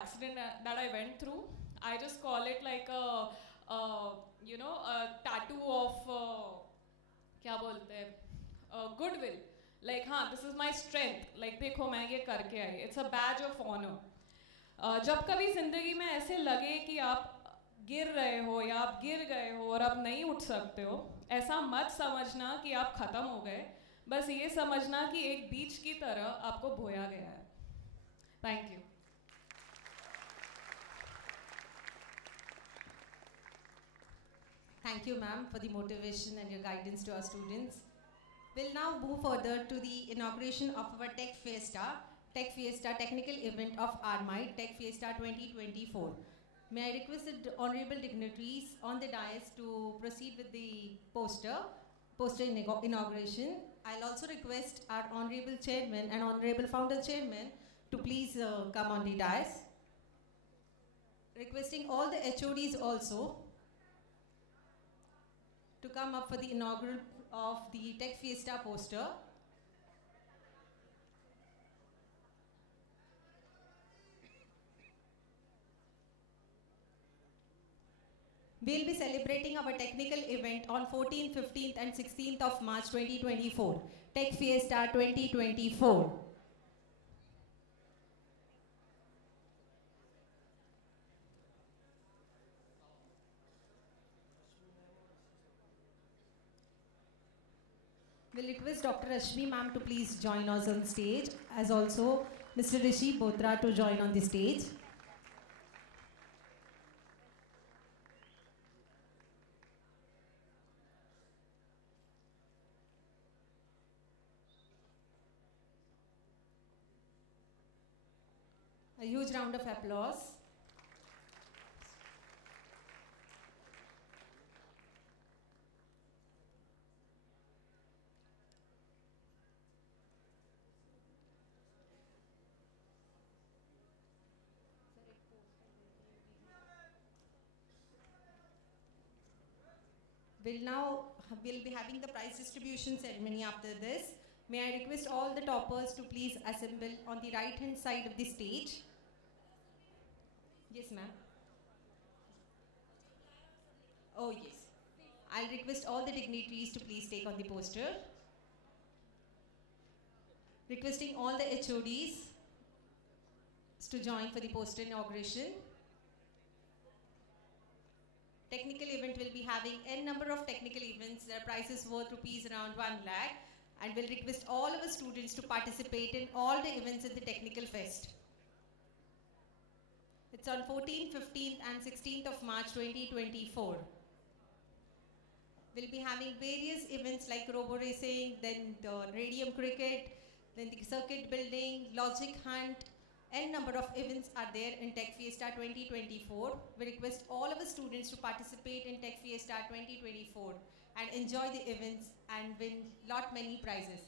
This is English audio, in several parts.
accident that I went through. I just call it like a tattoo of क्या बोलते हैं goodwill. Like हाँ, this is my strength. Like देखो मैं ये करके आई. It's a badge of honor. जब कभी जिंदगी में ऐसे लगे कि आप गिर रहे हो या आप गिर गए हो और आप नहीं उठ सकते हो, ऐसा मत समझना कि आप खत्म हो गए. बस ये समझना कि एक बीच की तरह आपको बोया गया है. Thank you. Thank you, ma'am, for the motivation and your guidance to our students. We'll now move further to the inauguration of our Tech Fiesta technical event of RMI, Tech Fiesta 2024. May I request the honorable dignitaries on the dais to proceed with the poster inauguration. I'll also request our honorable chairman and honorable founder chairman to please come on the dais. Requesting all the HODs also to come up for the inaugural of the Tech Fiesta poster. We'll be celebrating our technical event on 14th, 15th and 16th of March 2024. Tech Fiesta 2024. We'll request Dr. Rashmi ma'am to please join us on stage, as also Mr. Rishi Botra to join on the stage. A huge round of applause. We'll be having the prize distribution ceremony after this. May I request all the toppers to please assemble on the right hand side of the stage. Yes, ma'am. Oh, yes. I'll request all the dignitaries to please take on the poster. Requesting all the HODs to join for the poster inauguration. Technical event will be having n number of technical events. Their prizes worth rupees around 1 lakh, and will request all of our students to participate in all the events in the technical fest. It's on 14th, 15th and 16th of March 2024. We'll be having various events like robo racing, then the radium cricket, then the circuit building, logic hunt. N number of events are there in Tech Fiesta 2024. We request all of the students to participate in Tech Fiesta 2024 and enjoy the events and win lot many prizes.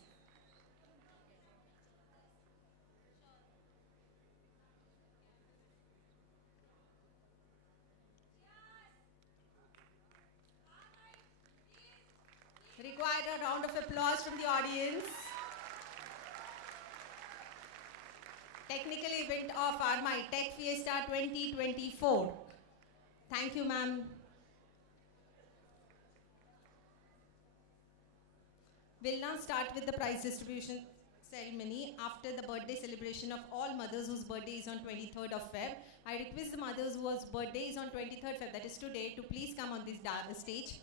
Require a round of applause from the audience. Technical event of RMI Tech Fiesta 2024. Thank you, ma'am. We'll now start with the prize distribution ceremony after the birthday celebration of all mothers whose birthday is on 23rd of Feb. I request the mothers whose birthday is on 23rd Feb, that is today, to please come on this stage.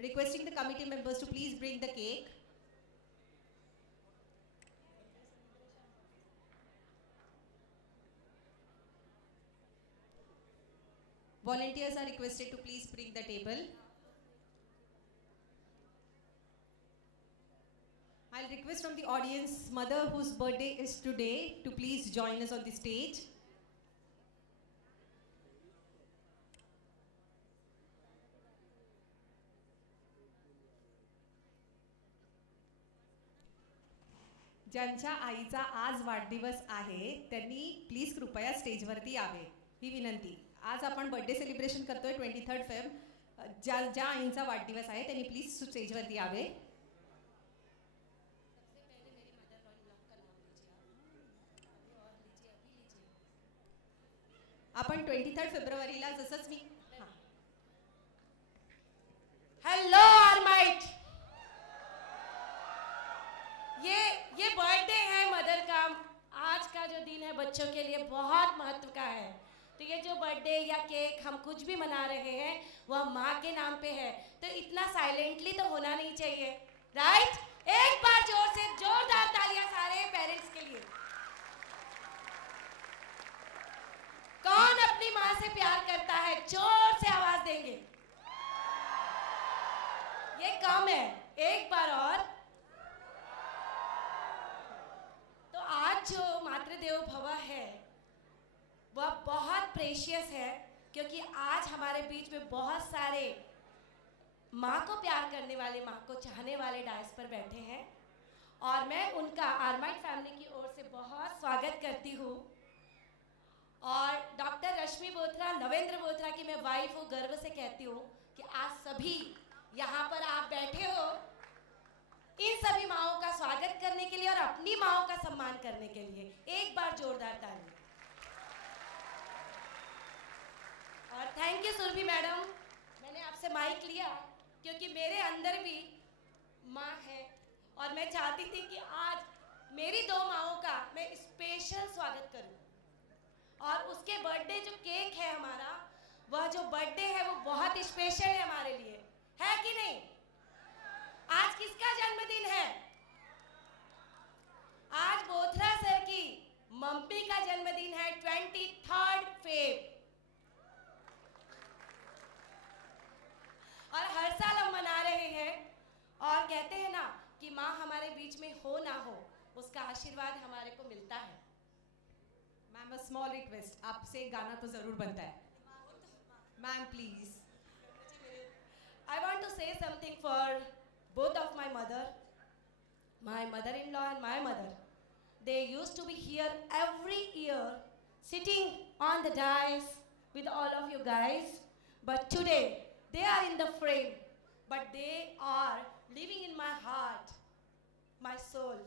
Requesting the committee members to please bring the cake. Volunteers are requested to please bring the table. I'll request from the audience, mother whose birthday is today, to please join us on the stage. ज्यांच्या आईचा आज वाढदिवस आहे त्यांनी please कृपया स्टेजवरती यावे ही विनंती. आज आपण बर्थडे सेलिब्रेशन करतोय 23rd फेब. ज्या आईंचा वाढदिवस आहे त्यांनी प्लीज स्टेजवरती यावे. आपण 23 फेब्रुवारीला जसंच मी हेलो आर्माइट, ये बर्थडे है मदर का। आज का जो दिन है बच्चों के लिए बहुत महत्व का है। तो ये जो बर्थडे या केक हम कुछ भी मना रहे हैं वह माँ के नाम पे है, तो इतना साइलेंटली तो होना नहीं चाहिए, राइट? एक बार जोर से जोरदार तालियां सारे पेरेंट्स के लिए। कौन अपनी माँ से प्यार करता है? जोर से आवाज देंगे। ये कम है, एक बार और। तो आज जो मातृदेवो भव है वह बहुत प्रेशियस है, क्योंकि आज हमारे बीच में बहुत सारे माँ को प्यार करने वाले, माँ को चाहने वाले डायस पर बैठे हैं, और मैं उनका आर्माइट फैमिली की ओर से बहुत स्वागत करती हूँ। और डॉक्टर रश्मि बोथरा, नवेंद्र बोथरा की मैं वाइफ हूँ, गर्व से कहती हूँ कि आज सभी यहाँ पर आप बैठे हो इन सभी माँओं का स्वागत करने के लिए और अपनी माँओं का सम्मान करने के लिए। एक बार जोरदार ताली। और थैंक यू सुरभि मैडम, मैंने आपसे माइक लिया क्योंकि मेरे अंदर भी माँ है और मैं चाहती थी कि आज मेरी दो माँओं का मैं स्पेशल स्वागत करूं। और उसके बर्थडे जो केक है हमारा, वह जो बर्थडे है वो बहुत स्पेशल है हमारे लिए, है कि नहीं? आज किसका जन्मदिन है? आज बोथरा सर की मम्मी का जन्मदिन है, 23 फेब। और हर साल हम मना रहे हैं और कहते हैं ना कि माँ हमारे बीच में हो ना हो, उसका आशीर्वाद हमारे को मिलता है। मैम, अ स्मॉल रिक्वेस्ट, आपसे गाना तो जरूर बनता है। Ma'am please. I want to say something for both of my mother-in-law and my mother. They used to be here every year, sitting on the dais with all of you guys. But today, they are in the frame, but they are living in my heart, my soul.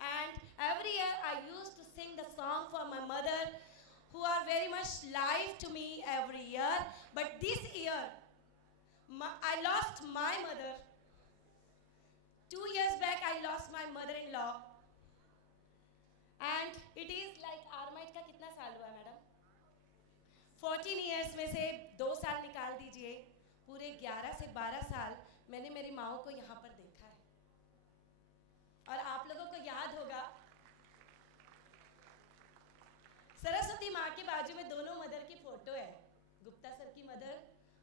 And every year I used to sing the song for my mother, who are very much live to me every year. But this year, I lost my mother. 2 years back, I lost my mother-in-law. And it is like आर्माइट का कितना साल हुआ है madam? 14 years में से 2 साल निकाल दीजिए, पूरे 11 से 12 साल मैंने मेरी माँओं को यहाँ पर देखा है। और आप लोगों को याद होगा, सरस्वती माँ के बाजू में दोनों मदर की फोटो है, गुप्ता सर की मदर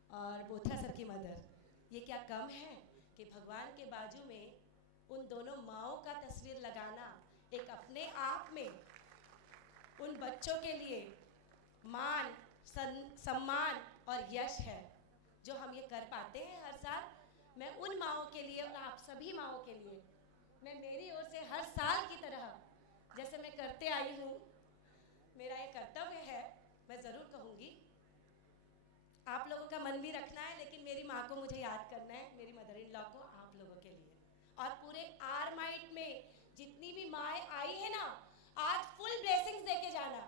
और बोथरा सर की मदर। ये क्या कम है कि भगवान के बाजू में उन दोनों माँओं का तस्वीर लगाना एक अपने आप में उन बच्चों के लिए मान, सम्मान और यश है, जो हम ये कर पाते हैं हर साल। मैं उन माँओं के लिए और आप सभी माँओं के लिए मैं मेरी ओर से हर साल की तरह जैसे मैं करते आई हूँ, मेरा ये कर्तव्य है, मैं ज़रूर कहूँगी। आप लोगों का मन भी रखना है, लेकिन मेरी माँ को मुझे याद करना है, मेरी मदर इन लॉ को आप लोगों के लिए। और पूरे आर्माइट में जितनी भी माएँ आई है ना, आज फुल ब्लेसिंग्स देके जाना